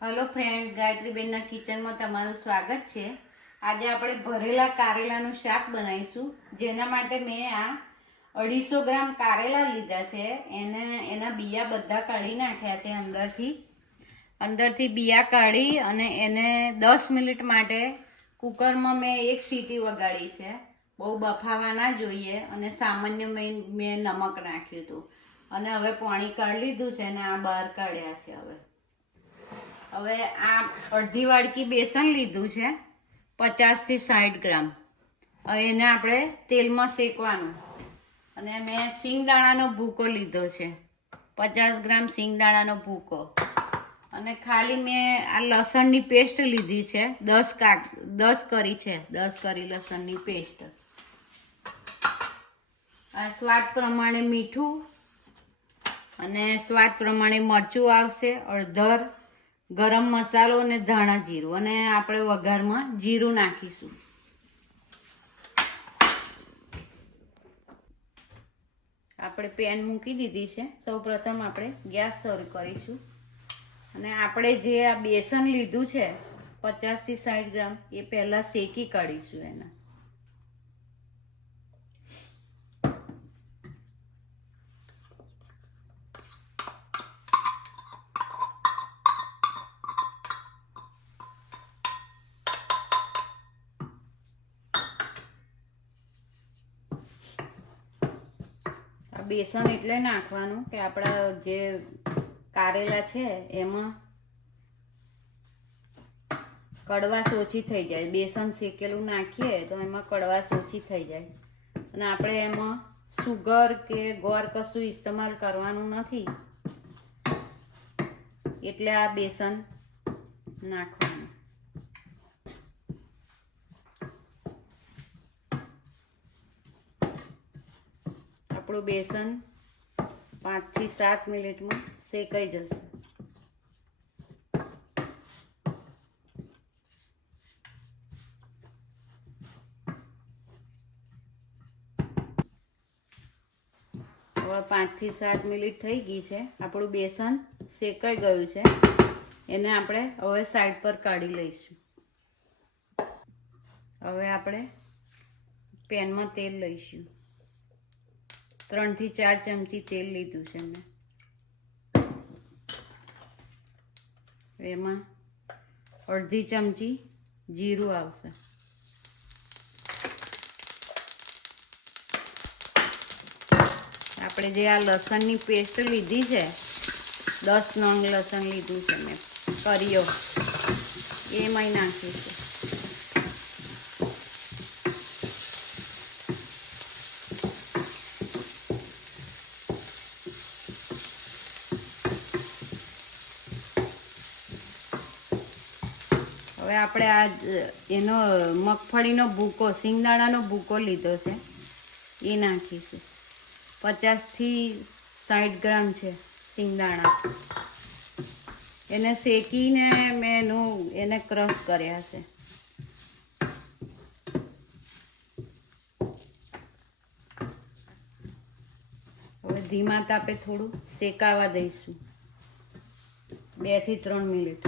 Hello friends, गायत्रीबेनना किचનમાં તમારું સ્વાગત છે। આજે આપણે ભરેલા કારેલાનું શાક બનાવીશું। જેના માટે મેં આ 250 ગ્રામ કારેલા લીધા છે। એના બીયા બધા કાઢી નાખ્યા છે। અંદરથી બીયા કાઢી અને એને 10 મિનિટ માટે કુકરમાં મેં એક સીટી વગાડી છે। બહુ બફાવા ના જોઈએ અને સામાન્ય મેં નમક નાખ્યું હતું અને હવે પાણી કાઢી લીધું છે અને આ બહાર કાઢ્યા છે। હવે આ અડધી વાડકી બેસન લીધું છે 50 થી 60 ગ્રામ। હવે એને આપણે તેલમાં શેકવાનું અને મેં સિંગદાણાનો ભૂકો લીધો છે 50 ગ્રામ સિંગદાણાનો ભૂકો અને ખાલી મેં આ લસણની પેસ્ટ લીધી છે 10 કરી છે 10 કરી લસણની પેસ્ટ। આ સ્વાદ પ્રમાણે મીઠું અને સ્વાદ પ્રમાણે મરચું આવશે, હળદર, ગરમ મસાલો અને ધાણા જીરું અને આપણે વઘારમાં જીરું નાખીશું। આપણે પેન મૂકી દીધી છે। સૌપ્રથમ આપણે ગેસ શરૂ કરીશું અને આપણે જે આ બેસન લીધું છે 50 થી 60 ગ્રામ એ પહેલા શેકી કાઢીશું। એના બેસન એટલે નાખવાનું કે આપણા જે કારેલા છે એમાં કડવાશ ઓછી થઈ જાય। બેસન શેકેલું નાખીએ તો એમાં કડવાશ ઓછી થઈ જાય અને આપણે એમાં સુગર કે ગોળ કશું ઇસ્તેમાલ કરવાનું નથી એટલે આ બેસન નાખવાનું। આપણું બેસન 5 થી 7 મિનિટમાં શેકાઈ જશે। હવે 5 થી 7 મિનિટ થઈ ગઈ છે। આપણું બેસન શેકાઈ ગયું છે। એને આપણે હવે સાઈડ પર કાઢી લઈશું। હવે આપણે પેનમાં તેલ લઈશું। 3 થી 4 ચમચી તેલ લીધું છે મેં। એમાં અડધી ચમચી જીરું આવશે। આપણે જે આ લસણની પેસ્ટ લીધી છે 10 નંગ લસણ લીધું છે મેં કર્યો એમાંય નાખીશું। હવે આપણે આ એનો મગફળીનો ભૂકો સિંગદાણાનો ભૂકો લીધો છે એ નાખીશું। 50 થી 60 ગ્રામ છે સિંગદાણા। એને શેકીને મેં એને ક્રશ કર્યા છે। હવે ધીમા તાપે થોડું શેકાવા દઈશું 2 થી 3 મિનિટ।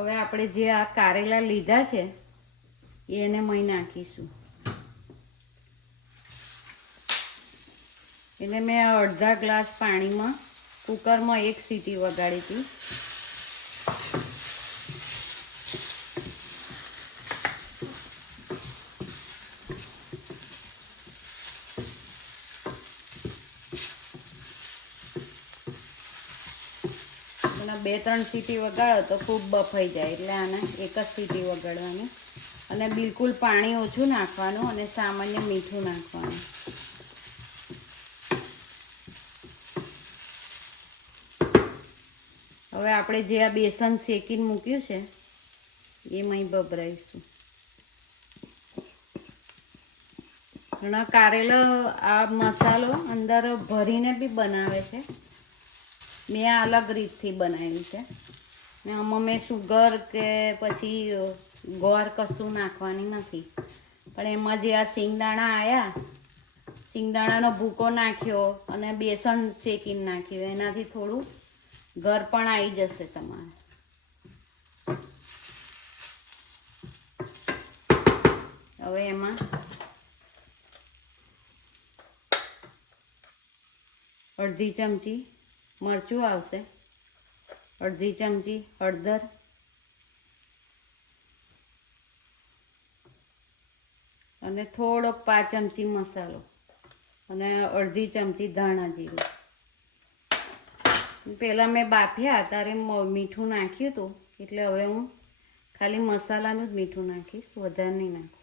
હવે આપણે જે આ કારેલા લીધા છે એને મહી નાખીશું। એને મેં અડધા ગ્લાસ પાણીમાં કુકરમાં એક સીટી વગાડી હતી। બે 3 સીટી વગાડો તો ખૂબ બફાઈ જાય એટલે આને એક જ સીટી વગાડવાની અને બિલકુલ પાણી ઓછું નાખવાનું અને સામાન્ય મીઠું નાખવાનું। હવે આપણે જે આ બેસન શેકીને મૂક્યું છે એમાંય ભભરાઈશું। ઘણા કારેલા આ મસાલો અંદર ભરીને બી બનાવે છે. મેં આ અલગ રીતથી બનાવ્યું છે. ને આમાં મેં સુગર કે પછી ગોળ કશું નાખવાની નથી, પણ એમાં જે આ સિંગદાણા આવ્યા, સિંગદાણાનો ભૂકો નાખ્યો અને બેસન શેકીને નાખ્યું, એનાથી થોડું ઘર પણ આવી જશે તમારે. હવે એમાં અડધી ચમચી મરચું આવશે, અડધી ચમચી હળદર, અને થોડોક 5 ચમચી મસાલો, અને અડધી ચમચી ધાણા જીરું. પહેલાં મેં બાફ્યા ત્યારે મીઠું નાખ્યું હતું, એટલે હવે હું ખાલી મસાલાનું જ મીઠું નાખીશ, વધારે નહીં નાખું.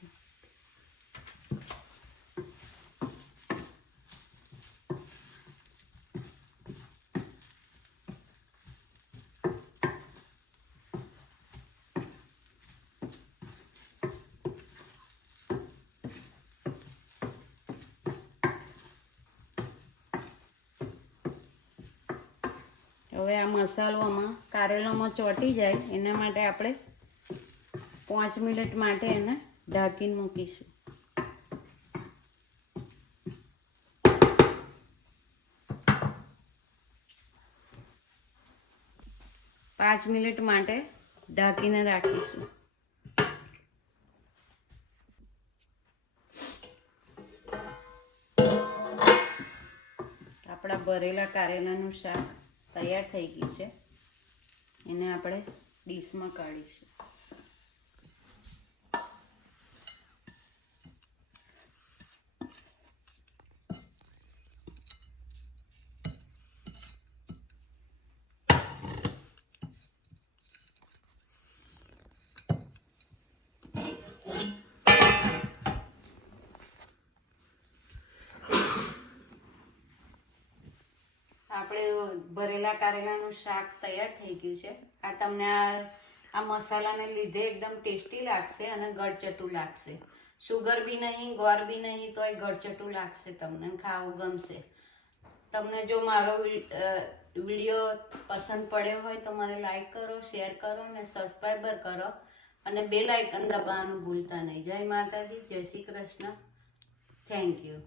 હવે આ મસાલો આમાં કારેલામાં ચોંટી જાય એના માટે આપણે 5 મિનિટ માટે એને ઢાંકીને મૂકીશું. 5 મિનિટ માટે ઢાંકીને રાખીશું. આપણા ભરેલા કારેલાનું શાક તૈયાર થઈ ગયું છે. એને આપણે ડીશમાં કાઢીશું. આપણે ભરેલા કારેલાનું શાક તૈયાર થઈ ગયું છે. આ તમને આ મસાલાને લીધે એકદમ ટેસ્ટી લાગશે અને ગળચટું લાગશે. સુગર બી નહીં, ગોળ બી નહીં, તો એ ગળચટું લાગશે, તમને ખાવું ગમશે. તમને જો મારો વિડીયો પસંદ પડ્યો હોય તો મને લાઈક કરો, શેર કરો અને સબસ્ક્રાઈબર કરો, અને બેલ આઇકન દબાવવાનું ભૂલતા નહીં. જય માતાજી, જય શ્રી કૃષ્ણ. Thank you.